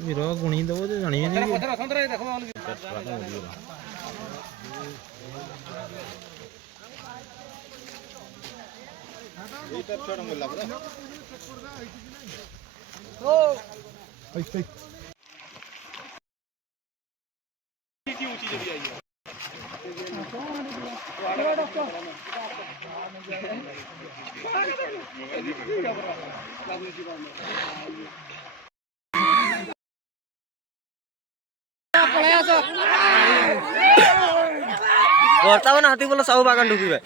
वीर गुणी दब जो जानी वर्तमान हाथी बोलो सब बागान ढुकिबे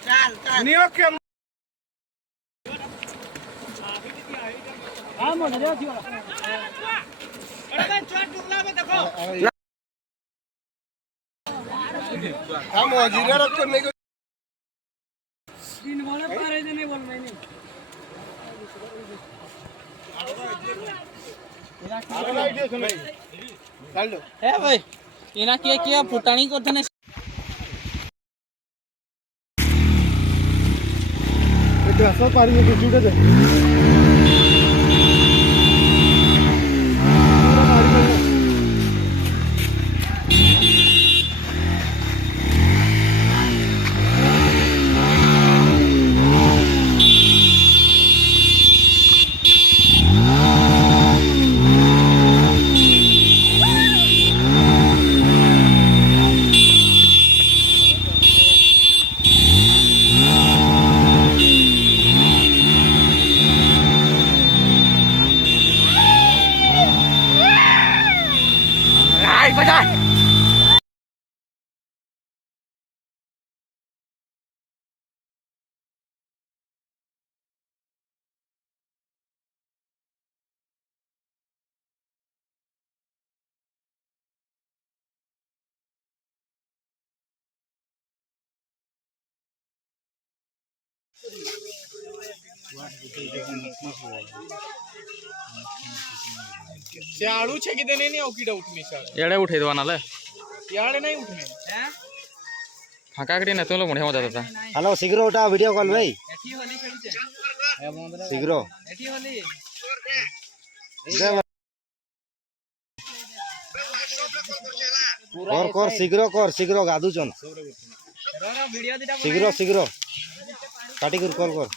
हम वजीरा रख करने को दिन वाले पारे जे नहीं बोल मैंने आइडिया सुन चल दो ए भाई इना किया फुटानी करते ने ग्लास पारी में जुड़े दे आड़ू छे किदे नहीं औकी डाउट में सर याडे उठे दवा नाले याडे नहीं उठने हैं फाका करी न तो लो बढ़िया मजा आता हेलो शीघ्र उठा वीडियो कॉल भाई एठी होली खेलुचे शीघ्र एठी होली कर शीघ्र गादुचन शीघ्र काटी कर कॉल कर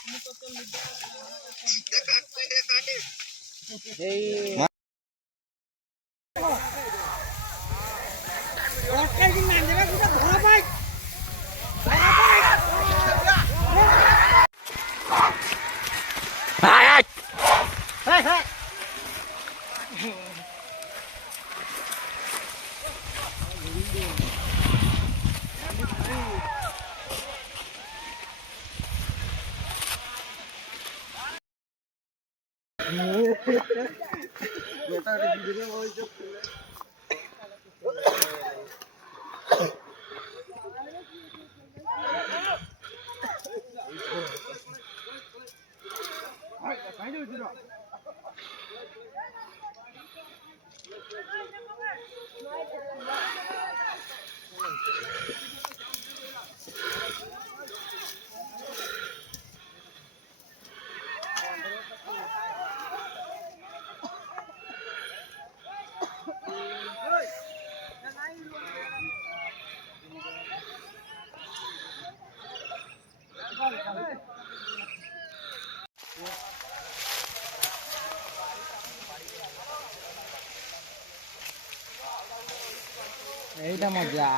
एटा मजा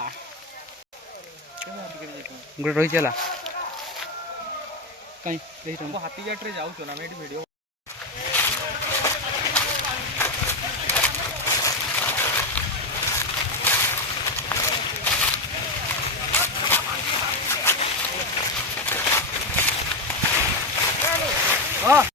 गोटे रही चला कहीं हाथी जाट रे जाऊ ना वीडियो